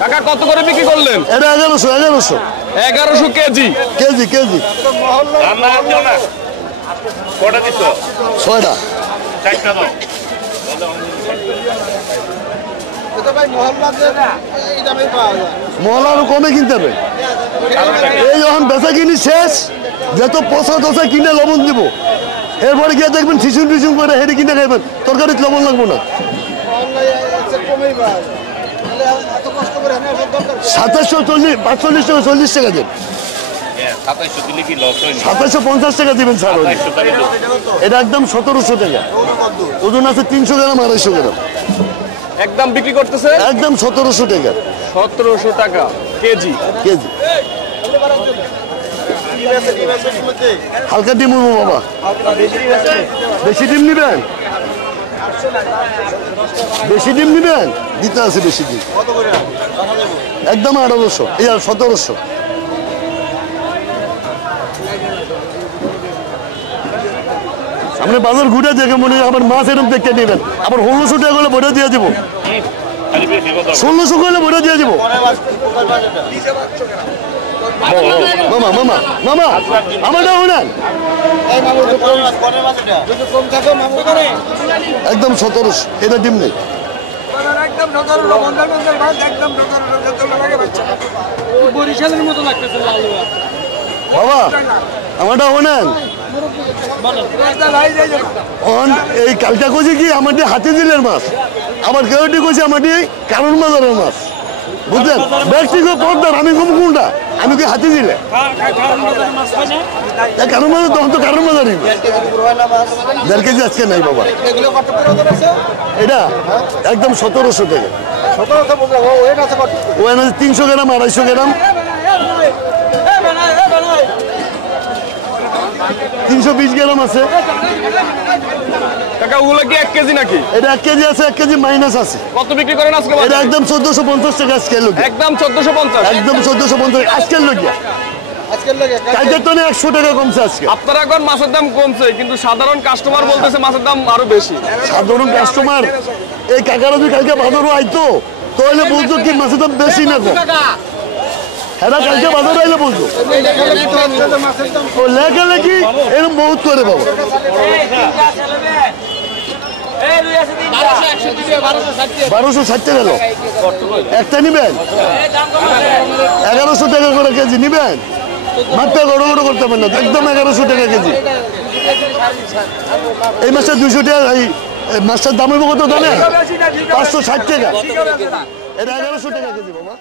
কাকা কত করে বিক্রি করলেন? এটা 1100 1100 কেজি। কেজি কেজি কটা দিছো? 6টা। 4টা দাও। মহল আরো কমে কিনতে হবে। এই যখন বেচা কিনি শেষ, যত পচা টচা কিনে লবণ দিব, এরপরে গিয়ে দেখবেন টিসুন টিসুন করে হেঁটে কিনে খাইবেন, তরকারিতে লবণ লাগবো না। 2740 45 টাকা 40 টাকা দেন। 2700 দিলে কি লস হয় না? 2750 টাকা দিবেন স্যার। এটা একদম 1700 টাকা। ওজন আছে 300 গ্রাম 250 গ্রাম। একদম বিক্রি করতেছে একদম 1700 টাকা। 1700 টাকা কেজি। কেজি। হালকা ডিম উঠবো বাবা। বেশি ডিম নিবেন? বেশি ডিম নিবেন? দিতে আছে বেশি ডিম। একদম 1800, এই 1700। আপনি বাজার ঘুরে দেখে মনে হয় আবার মাছ এরকম দেখতে নেবেন, আবার 1600 টাকা করে বইটা দিয়ে দেবো। 1600 করে বইটা দিয়ে দেবো। মামা মামা মামা আমারটা হলেন একদম 1700। এটা ডিম নেই। বাবা আমারটা হলেন এই কালটা কইছে কি আমার হাতি দিলের মাছ, আবার কেউটি কইছে আমার কারণ বাজারের মাছ। বুঝলেন? ব্যক্তিগত পর্দার আমি কম কোনটা? আমি কি হাতি দিলে কারণ বাজার, তখন তো কারণ বাজারই 1.5 কেজি আজকে নাই বাবা। এটা একদম 1700 টাকা। ওখানে 300 গ্রাম 250 গ্রাম 320 গ্রাম আছে। কাকা ওগুলো কি 1 কেজি নাকি? এটা 1 কেজি আছে, 1 কেজি মাইনাস আছে। কত বিক্রি করেন আজকে? এটা একদম 1450 টাকা আজকের লোক। একদম 1450। একদম 1450 আজকের লোক। কালকের তো 100 টাকা কমছে আজকে। আপনারা এখন মাছের দাম কমছে, কিন্তু সাধারণ কাস্টমার বলতেছে মাছের দাম আরো বেশি। সাধারণ কাস্টমার এই কাকারা যদি কালকে বাজারও আইতো তাহলে বলতো কি মাছের দাম বেশি না কম। হ্যাঁ কালকে বাজার আইলে বলতো লেখালেখি এরকম বহুত করে বাবা। 1260 টাকা গেল একটা নিবেন। 1100 টাকা করে কেজি নিবেন। মাত্রা গড়ো গড়ো করতে পারেন না, একদম 1100 টাকা কেজি। এই মাছটা 200 টাকা। এই মাছটার দাম হইব কত জানেন? 560 টাকা। এটা 1100 টাকা কেজি বাবা।